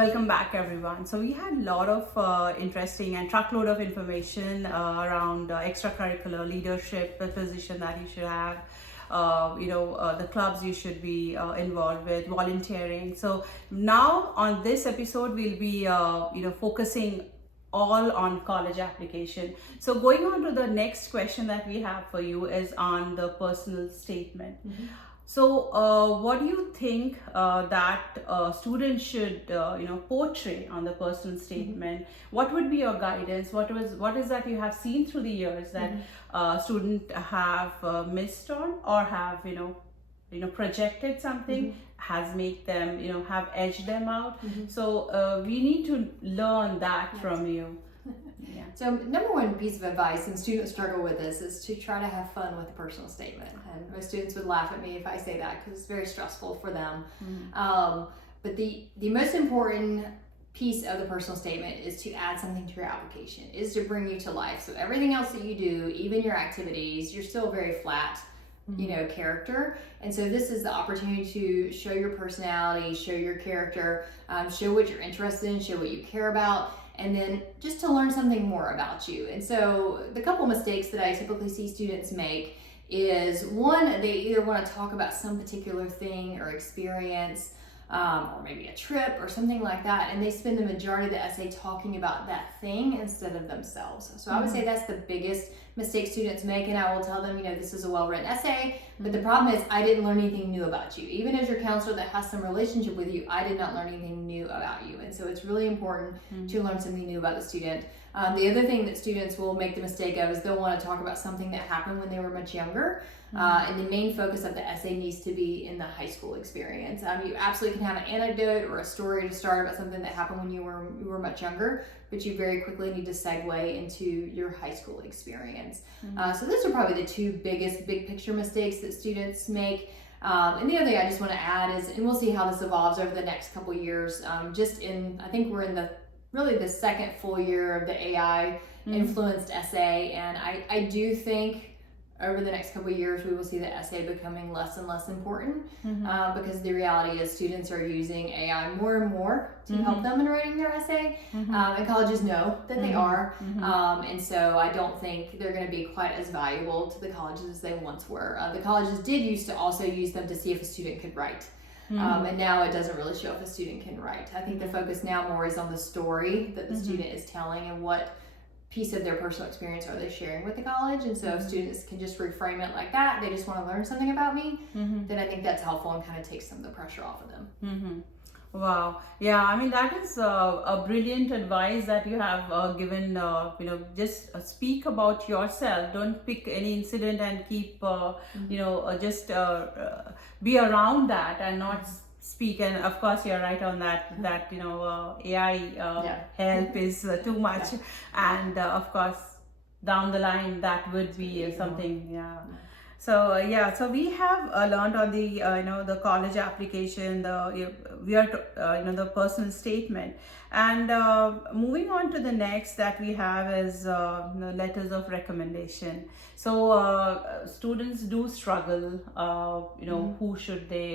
Welcome back, everyone. So we had a lot of interesting and truckload of information around extracurricular leadership, the position that you should have, the clubs you should be involved with, volunteering. So now on this episode, we'll be, focusing all on college application. So going on to the next question that we have for you is on the personal statement. So, what do you think that students should, portray on the personal statement? What would be your guidance? What is that you have seen through the years that student have missed on, or have projected something has made them have edged them out? So we need to learn that from you. Yeah. So number one piece of advice, and students struggle with this, is to try to have fun with the personal statement. And most students would laugh at me if I say that because it's very stressful for them. But the most important piece of the personal statement is to add something to your application, is to bring you to life. So everything else that you do, even your activities, you're still very flat, character. And so this is the opportunity to show your personality, show your character, show what you're interested in, show what you care about, and then just to learn something more about you. And so the couple mistakes that I typically see students make is, one, they either want to talk about some particular thing or experience, or maybe a trip or something like that, and they spend the majority of the essay talking about that thing instead of themselves. So I would say that's the biggest mistake students make, and I will tell them, this is a well-written essay, but the problem is I didn't learn anything new about you. Even as your counselor that has some relationship with you, I did not learn anything new about you. And so it's really important to learn something new about the student. The other thing that students will make the mistake of is they'll want to talk about something that happened when they were much younger. And the main focus of the essay needs to be in the high school experience. You absolutely can have an anecdote or a story to start about something that happened when you were much younger, but you very quickly need to segue into your high school experience. So those are probably the two biggest big picture mistakes that students make. And the other thing I just want to add is, and we'll see how this evolves over the next couple years, I think we're in the second full year of the AI influenced essay, and I do think over the next couple of years we will see the essay becoming less and less important, because the reality is students are using AI more and more to help them in writing their essay, and colleges know that they are, and so I don't think they're going to be quite as valuable to the colleges as they once were. The colleges did used to also use them to see if a student could write. And now it doesn't really show if a student can write. I think the focus now more is on the story that the student is telling and what piece of their personal experience are they sharing with the college. And so if students can just reframe it like that, they just want to learn something about me, then I think that's helpful and kind of takes some of the pressure off of them. Wow. Yeah, I mean, that is a brilliant advice that you have given. Just speak about yourself. Don't pick any incident and keep, just be around that and not speak. And of course, you're right on that, AI help is too much. And of course, down the line, that would be something, So so we have learned on the the college application, the personal statement, and moving on to the next that we have is letters of recommendation. So students do struggle. Who should they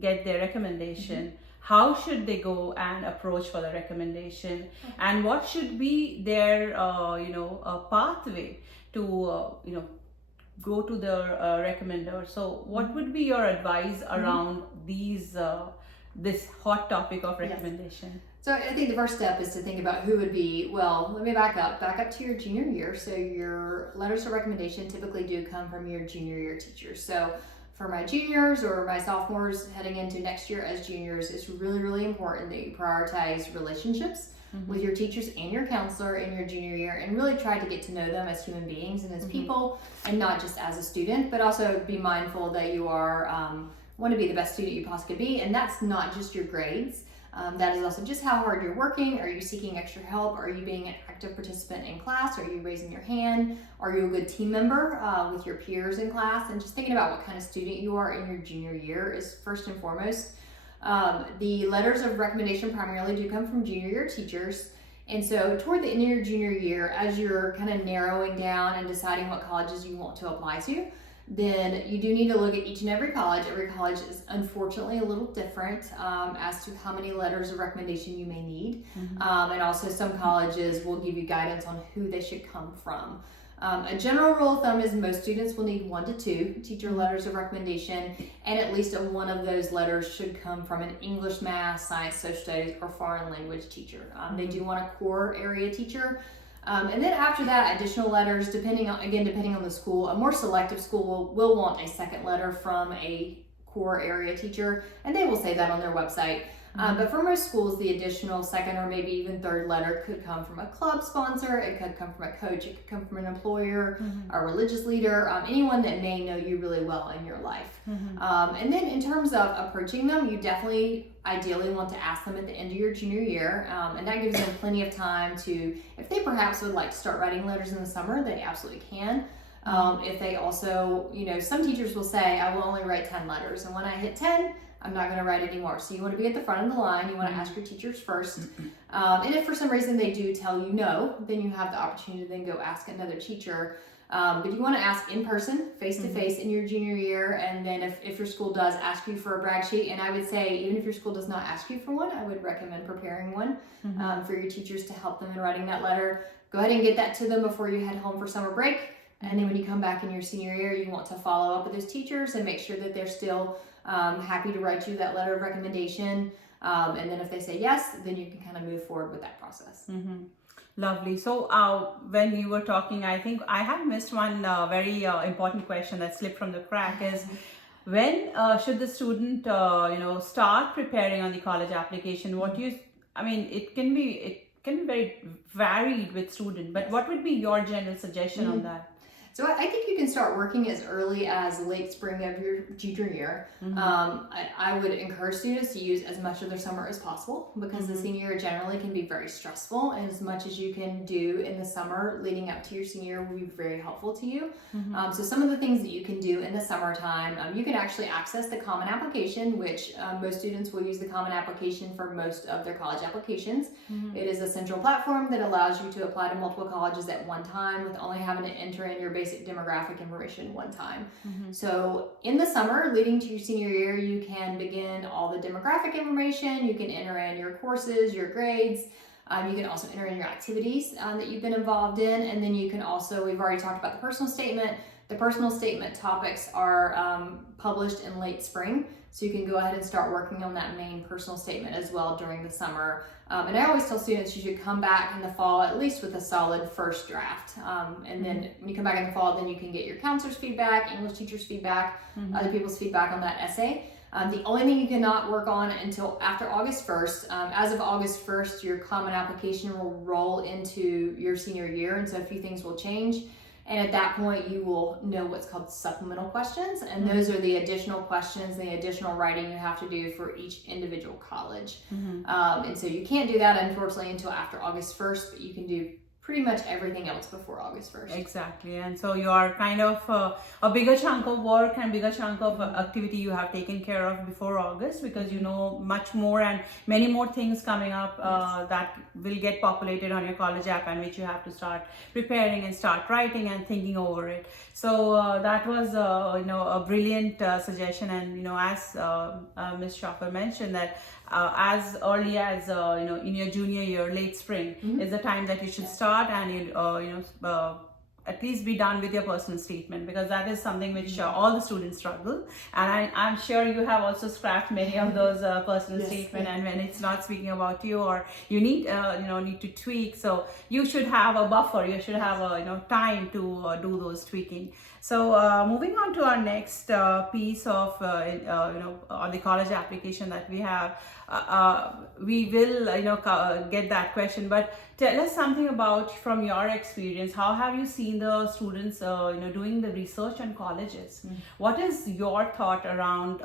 get their recommendation? How should they go and approach for the recommendation, and what should be their pathway to go to the recommender? So what would be your advice around this hot topic of recommendation? So I think the first step is to think about who would be, let me back up to your junior year. So your letters of recommendation typically do come from your junior year teachers. So for my juniors or my sophomores heading into next year as juniors, it's really, really important that you prioritize relationships with your teachers and your counselor in your junior year, and really try to get to know them as human beings and as people, and not just as a student, but also be mindful that you are want to be the best student you possibly could be. And that's not just your grades. That is also just how hard you're working. Are you seeking extra help? Are you being an active participant in class? Are you raising your hand? Are you a good team member with your peers in class? And just thinking about what kind of student you are in your junior year is first and foremost. The letters of recommendation primarily do come from junior year teachers. And so toward the end of your junior year, as you're kind of narrowing down and deciding what colleges you want to apply to, then you do need to look at each and every college. Every college is unfortunately a little different as to how many letters of recommendation you may need. And also some colleges will give you guidance on who they should come from. A general rule of thumb is most students will need 1 to 2 teacher letters of recommendation, and at least one of those letters should come from an English, math, science, social studies, or foreign language teacher. They do want a core area teacher. And then after that, additional letters, depending on the school. A more selective school will want a second letter from a core area teacher, and they will say that on their website. But for most schools, the additional second or maybe even third letter could come from a club sponsor, it could come from a coach, it could come from an employer, a religious leader, anyone that may know you really well in your life. And then in terms of approaching them, you definitely ideally want to ask them at the end of your junior year, and that gives them plenty of time to, if they perhaps would like to start writing letters in the summer, they absolutely can. If they also, some teachers will say, I will only write 10 letters, and when I hit 10, I'm not going to write anymore. So you want to be at the front of the line. You want to ask your teachers first. And if for some reason they do tell you no, then you have the opportunity to then go ask another teacher. But you want to ask in person, face to face in your junior year. And then if your school does ask you for a brag sheet, and I would say even if your school does not ask you for one, I would recommend preparing one for your teachers to help them in writing that letter. Go ahead and get that to them before you head home for summer break. And then when you come back in your senior year, you want to follow up with those teachers and make sure that they're still happy to write you that letter of recommendation. And then if they say yes, then you can kind of move forward with that process. Lovely. So when you were talking, I think I have missed one very important question that slipped from the crack is when should the student start preparing on the college application? It can be very varied with student, but what would be your general suggestion on that? So I think you can start working as early as late spring of your junior year. I would encourage students to use as much of their summer as possible because the senior year generally can be very stressful, and as much as you can do in the summer leading up to your senior year will be very helpful to you. So some of the things that you can do in the summertime, you can actually access the Common Application, which most students will use the Common Application for most of their college applications. It is a central platform that allows you to apply to multiple colleges at one time with only having to enter in your basic demographic information one time. So in the summer leading to your senior year, you can begin all the demographic information. You can enter in your courses, your grades. You can also enter in your activities that you've been involved in. And then you can also, we've already talked about the personal statement. The personal statement topics are published in late spring. So you can go ahead and start working on that main personal statement as well during the summer. And I always tell students you should come back in the fall at least with a solid first draft. And then when you come back in the fall, then you can get your counselor's feedback, English teacher's feedback, other people's feedback on that essay. The only thing you cannot work on until after August 1st. As of August 1st, your Common Application will roll into your senior year, and so a few things will change. And at that point, you will know what's called supplemental questions. And those are the additional questions, the additional writing you have to do for each individual college. And so you can't do that, unfortunately, until after August 1st, but you can do pretty much everything else before August 1st. Exactly. And so you are kind of a bigger chunk of work and bigger chunk of activity you have taken care of before August, because you know much more and many more things coming up that will get populated on your college app, and which you have to start preparing and start writing and thinking over it. So that was a brilliant suggestion. And as Ms Schaeffer mentioned, that as early as in your junior year, late spring is the time that you should start, and at least be done with your personal statement, because that is something which all the students struggle. And I'm sure you have also scrapped many of those personal statement, and when it's not speaking about you, or you need need to tweak, so you should have a buffer, you should have a time to do those tweaking. So moving on to our next piece of on the college application that we have, we will get that question, but tell us something about, from your experience, how have you seen the students doing the research on colleges? What is your thought around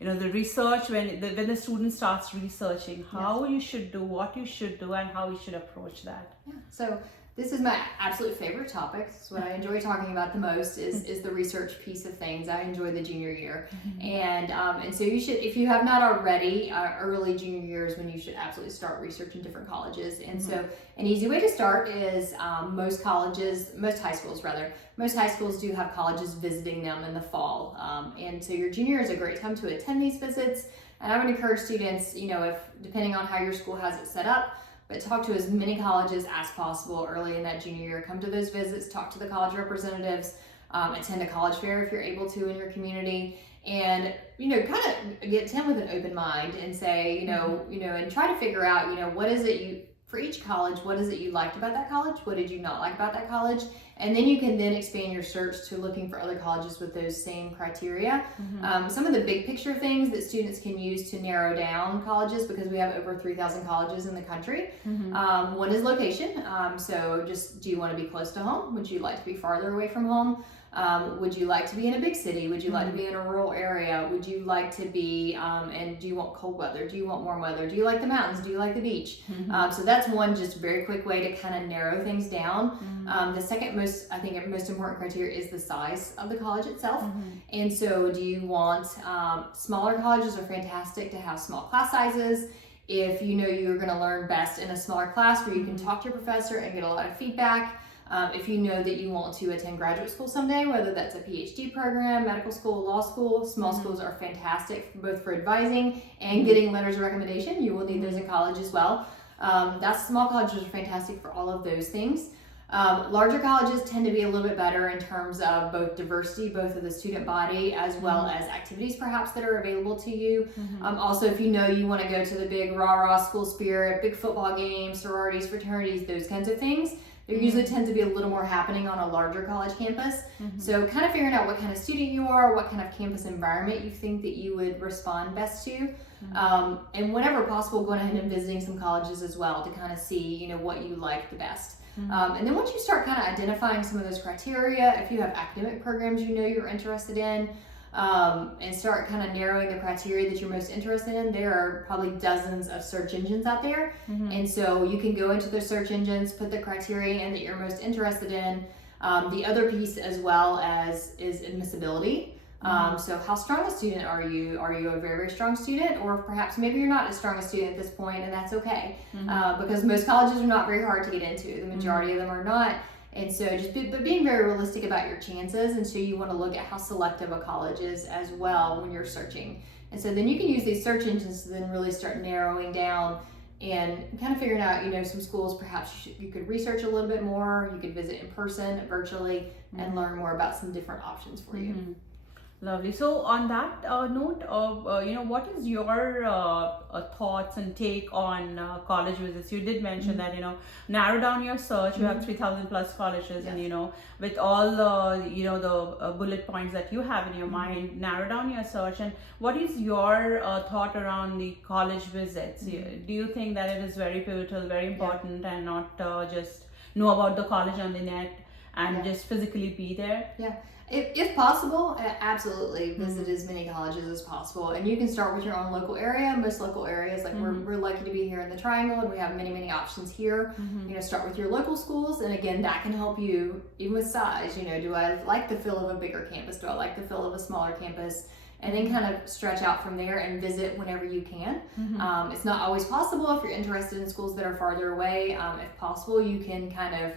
the research when the student starts researching, how you should do, what you should do, and how you should approach that? So This is my absolute favorite topic. It's what I enjoy talking about the most is the research piece of things. I enjoy the junior year. And so you should, if you have not already, early junior year is when you should absolutely start researching different colleges. And so an easy way to start is most high schools do have colleges visiting them in the fall. And so your junior year is a great time to attend these visits. And I would encourage students, if depending on how your school has it set up, but talk to as many colleges as possible early in that junior year. Come to those visits, talk to the college representatives, attend a college fair if you're able to in your community, and kind of attend with an open mind and say, and try to figure out, what is it for each college, what is it you liked about that college? What did you not like about that college? And then you can then expand your search to looking for other colleges with those same criteria. Some of the big picture things that students can use to narrow down colleges, because we have over 3,000 colleges in the country. One is location. So just, do you want to be close to home? Would you like to be farther away from home? Would you like to be in a big city? Would you like to be in a rural area? Would you like to be, and do you want cold weather? Do you want warm weather? Do you like the mountains? Do you like the beach? So that's one just very quick way to kind of narrow things down. The second most important criteria is the size of the college itself. And so do you want, smaller colleges are fantastic to have small class sizes. If you're going to learn best in a smaller class where you can talk to your professor and get a lot of feedback. If you know that you want to attend graduate school someday, whether that's a PhD program, medical school, law school, small schools are fantastic both for advising and getting letters of recommendation. You will need those in college as well. Small colleges are fantastic for all of those things. Larger colleges tend to be a little bit better in terms of both diversity, both of the student body, as well as activities perhaps that are available to you. Also, if you want to go to the big rah-rah school spirit, big football games, sororities, fraternities, those kinds of things, there usually tends to be a little more happening on a larger college campus. So kind of figuring out what kind of student you are, what kind of campus environment you think that you would respond best to. And whenever possible, going ahead and visiting some colleges as well to kind of see, what you like the best. And then once you start kind of identifying some of those criteria, if you have academic programs you're interested in, and start kind of narrowing the criteria that you're most interested in, there are probably dozens of search engines out there. And so you can go into the search engines, put the criteria in that you're most interested in. The other piece as well is admissibility. So how strong a student are you? Are you a very, very strong student? Or perhaps maybe you're not as strong a student at this point, and that's okay. Because most colleges are not very hard to get into. The majority of them are not. And so but being very realistic about your chances. And so you want to look at how selective a college is as well when you're searching. And so then you can use these search engines to then really start narrowing down and kind of figuring out, some schools perhaps you could research a little bit more. You could visit in person, virtually, and learn more about some different options for you. Lovely. So on that note, what is your thoughts and take on college visits? You did mention that, narrow down your search. You have 3,000 plus colleges, and, with all the bullet points that you have in your mind, narrow down your search. And what is your thought around the college visits? Do you think that it is very pivotal, very important, and not just know about the college on the net and just physically be there? If possible, absolutely visit as many colleges as possible. And you can start with your own local area. Most local areas, like we're lucky to be here in the Triangle, and we have many, many options here. Start with your local schools. And again, that can help you even with size. Do I like the feel of a bigger campus? Do I like the feel of a smaller campus? And then kind of stretch out from there and visit whenever you can. It's not always possible if you're interested in schools that are farther away. If possible, you can kind of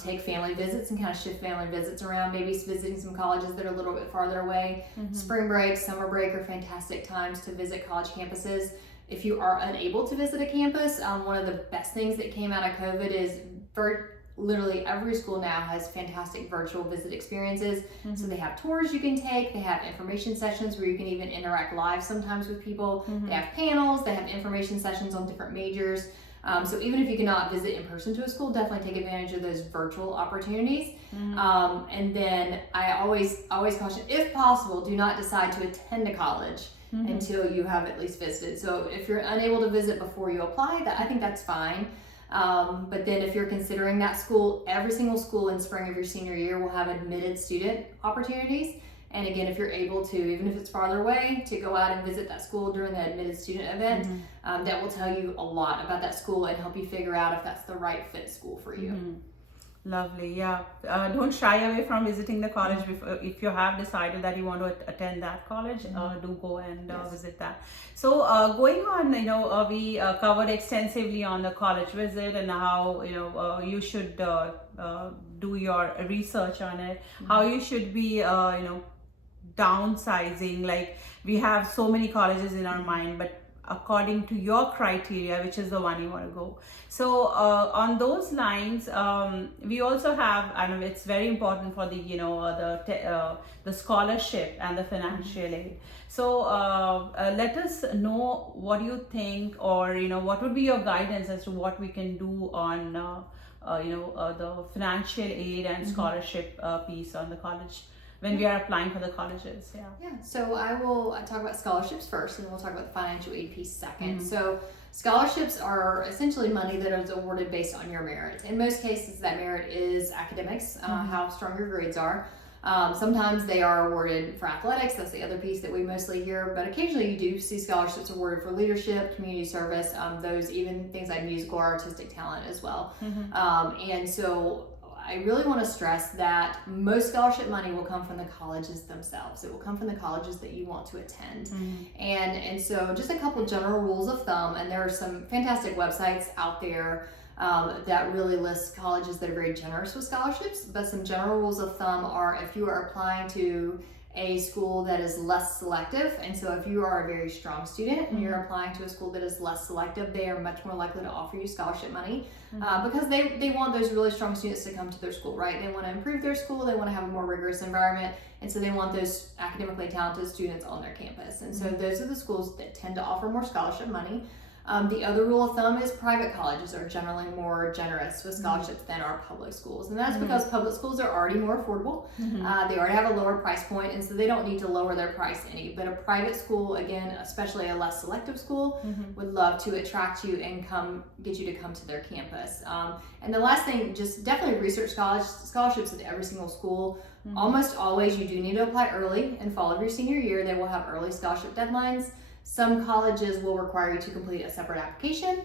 take family visits and kind of shift family visits around, maybe visiting some colleges that are a little bit farther away. Spring break, summer break are fantastic times to visit college campuses. If you are unable to visit a campus, one of the best things that came out of COVID is literally every school now has fantastic virtual visit experiences. So they have tours you can take, they have information sessions where you can even interact live sometimes with people. They have panels, they have information sessions on different majors. So even if you cannot visit in person to a school, definitely take advantage of those virtual opportunities. And then I always caution, if possible, do not decide to attend a college until you have at least visited. So if you're unable to visit before you apply, I think that's fine. But then if you're considering that school, every single school in spring of your senior year will have admitted student opportunities. And again, if you're able to, even if it's farther away, to go out and visit that school during the admitted student event, that will tell you a lot about that school and help you figure out if that's the right fit school for you. Lovely, yeah. Don't shy away from visiting the college before, if you have decided that you want to attend that college. Do go and Yes. visit that. So, going on, we covered extensively on the college visit and how you should do your research on it. How you should be, downsizing. Like, we have so many colleges in our mind, but according to your criteria, which is the one you want to go. So on those lines, we also have, I know it's very important for the the scholarship and the financial aid. So let us know what you think, or what would be your guidance as to what we can do on the financial aid and scholarship piece on the college when we are applying for the colleges. Yeah, so I will talk about scholarships first, and then we'll talk about the financial aid piece second. So scholarships are essentially money that is awarded based on your merit. In most cases, that merit is academics, how strong your grades are. Sometimes they are awarded for athletics. That's the other piece that we mostly hear, but occasionally you do see scholarships awarded for leadership, community service, those even things like musical or artistic talent as well. And so I really want to stress that most scholarship money will come from the colleges themselves. It will come from the colleges that you want to attend. And so just a couple general rules of thumb, and there are some fantastic websites out there that really list colleges that are very generous with scholarships, but some general rules of thumb are if you are applying to a school that is less selective, and so if you are a very strong student and you're applying to a school that is less selective, they are much more likely to offer you scholarship money because they want those really strong students to come to their school, right? They want to improve their school, they want to have a more rigorous environment, and so they want those academically talented students on their campus. And so those are the schools that tend to offer more scholarship money. The other rule of thumb is private colleges are generally more generous with scholarships than our public schools. And that's because public schools are already more affordable. They already have a lower price point, and so they don't need to lower their price any. But a private school, again, especially a less selective school, would love to attract you and get you to come to their campus. And the last thing, just definitely research scholarships at every single school. Almost always you do need to apply early in fall of your senior year. They will have early scholarship deadlines. Some colleges will require you to complete a separate application.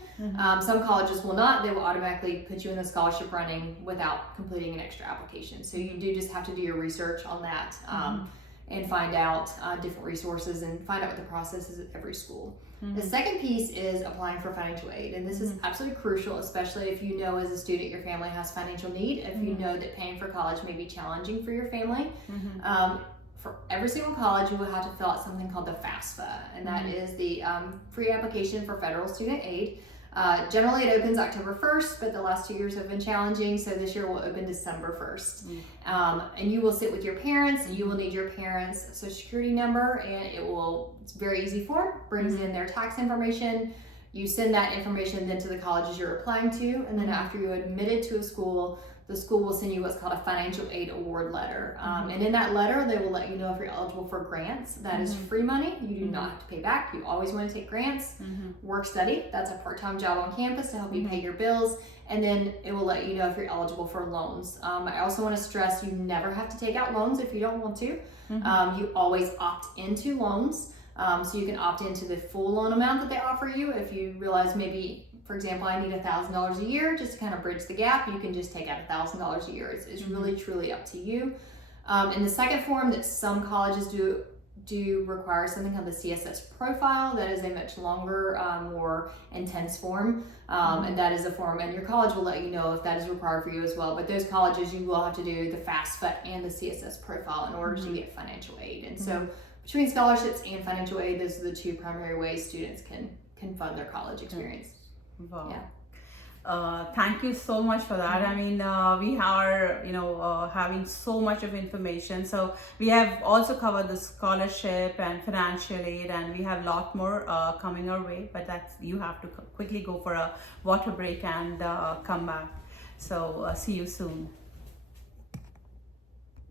Some colleges will not. They will automatically put you in the scholarship running without completing an extra application. So you do just have to do your research on that and find out different resources and find out what the process is at every school. The second piece is applying for financial aid. And this is absolutely crucial, especially if you know as a student your family has financial need, if you know that paying for college may be challenging for your family. For every single college, you will have to fill out something called the FAFSA, and that is the free application for federal student aid. Generally, it opens October 1st, but the last 2 years have been challenging, so this year will open December 1st. And you will sit with your parents, and you will need your parents' social security number, and it's a very easy form, brings in their tax information. You send that information then to the colleges you're applying to, and then after you're admitted to a school, the school will send you what's called a financial aid award letter. And in that letter, they will let you know if you're eligible for grants. That is free money. You do not have to pay back. You always want to take grants. Work study, that's a part-time job on campus to help you pay your bills. And then it will let you know if you're eligible for loans. I also want to stress you never have to take out loans if you don't want to. You always opt into loans. So you can opt into the full loan amount that they offer you. If you realize maybe, for example, I need $1,000 a year just to kind of bridge the gap, you can just take out $1,000 a year. It's really, truly up to you. And the second form that some colleges do require something called the CSS profile. That is a much longer, more intense form. And that is a form, and your college will let you know if that is required for you as well. But those colleges, you will have to do the FAFSA and the CSS profile in order to get financial aid. And so between scholarships and financial aid, those are the two primary ways students can fund their college experience. Wow. Yeah. Thank you so much for that. I mean, we are, having so much of information. So we have also covered the scholarship and financial aid, and we have a lot more coming our way. But you have to quickly go for a water break and come back. So see you soon.